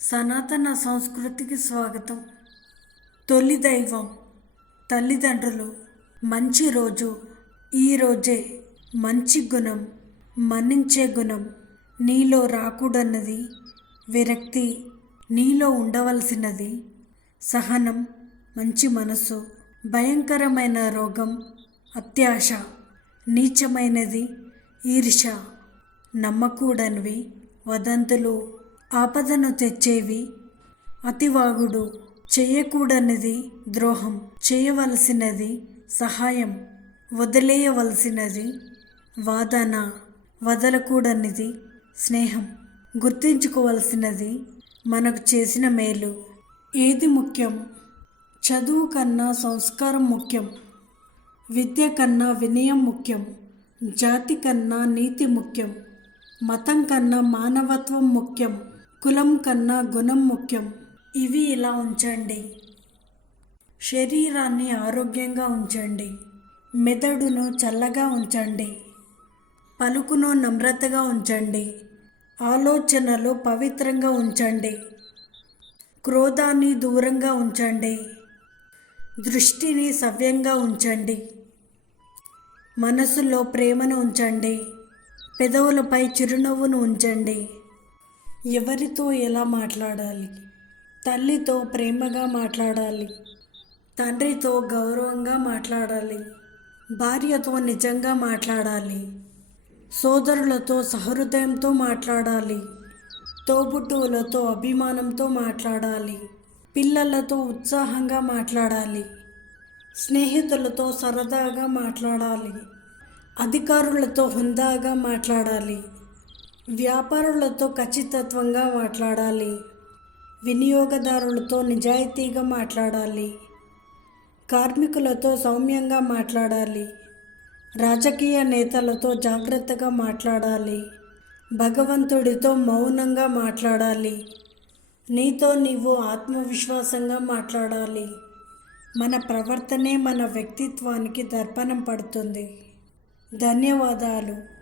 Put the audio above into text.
సనాతన సంస్కృతికి స్వాగతం. తొలి దైవం తల్లిదండ్రులు మంచి రోజు ఈ రోజే మంచి గుణం మన్నించే గుణం నీలో రాకూడన్నది విరక్తి నీలో ఉండవలసినది సహనం మంచి మనసు భయంకరమైన రోగం అత్యాశ నీచమైనది ఈర్ష నమ్మకూడనివి వదంతులు ఆపదను తెచ్చేవి. అతివాగుడు చేయకూడనిది ద్రోహం. చేయవలసినది సహాయం. వదిలేయవలసినది వాదన. వదలకూడనిది స్నేహం. గుర్తించుకోవలసినది మనకు చేసిన మేలు. ఏది ముఖ్యం? చదువు కన్నా సంస్కారం ముఖ్యం. విద్య కన్నా వినయం ముఖ్యం. జాతి కన్నా నీతి ముఖ్యం. మతం కన్నా మానవత్వం ముఖ్యం. కులం కన్నా గుణం ముఖ్యం. ఇవి ఇలా ఉంచండి. శరీరాన్ని ఆరోగ్యంగా ఉంచండి. మెదడును చల్లగా ఉంచండి. పలుకును నమ్రతగా ఉంచండి. ఆలోచనలు పవిత్రంగా ఉంచండి. క్రోధాన్ని దూరంగా ఉంచండి. దృష్టిని సవ్యంగా ఉంచండి. మనసులో ప్రేమను ఉంచండి. పెదవులపై చిరునవ్వును ఉంచండి. ఎవరితో ఎలా మాట్లాడాలి? తల్లితో ప్రేమగా మాట్లాడాలి? తండ్రితో గౌరవంగా మాట్లాడాలి? భార్యతో నిజంగా మాట్లాడాలి? సోదరులతో సహృదయంతో మాట్లాడాలి? తోబుట్టువులతో అభిమానంతో మాట్లాడాలి? పిల్లలతో ఉత్సాహంగా మాట్లాడాలి? స్నేహితులతో సరదాగా మాట్లాడాలి? అధికారులతో హుందాగా మాట్లాడాలి? వ్యాపారులతో ఖచ్చితత్వంగా మాట్లాడాలి. వినియోగదారులతో నిజాయితీగా మాట్లాడాలి. కార్మికులతో సౌమ్యంగా మాట్లాడాలి. రాజకీయ నేతలతో జాగ్రత్తగా మాట్లాడాలి. భగవంతుడితో మౌనంగా మాట్లాడాలి. నీతో నీవు ఆత్మవిశ్వాసంగా మాట్లాడాలి. మన ప్రవర్తనే మన వ్యక్తిత్వానికి దర్పణం పడుతుంది. ధన్యవాదాలు.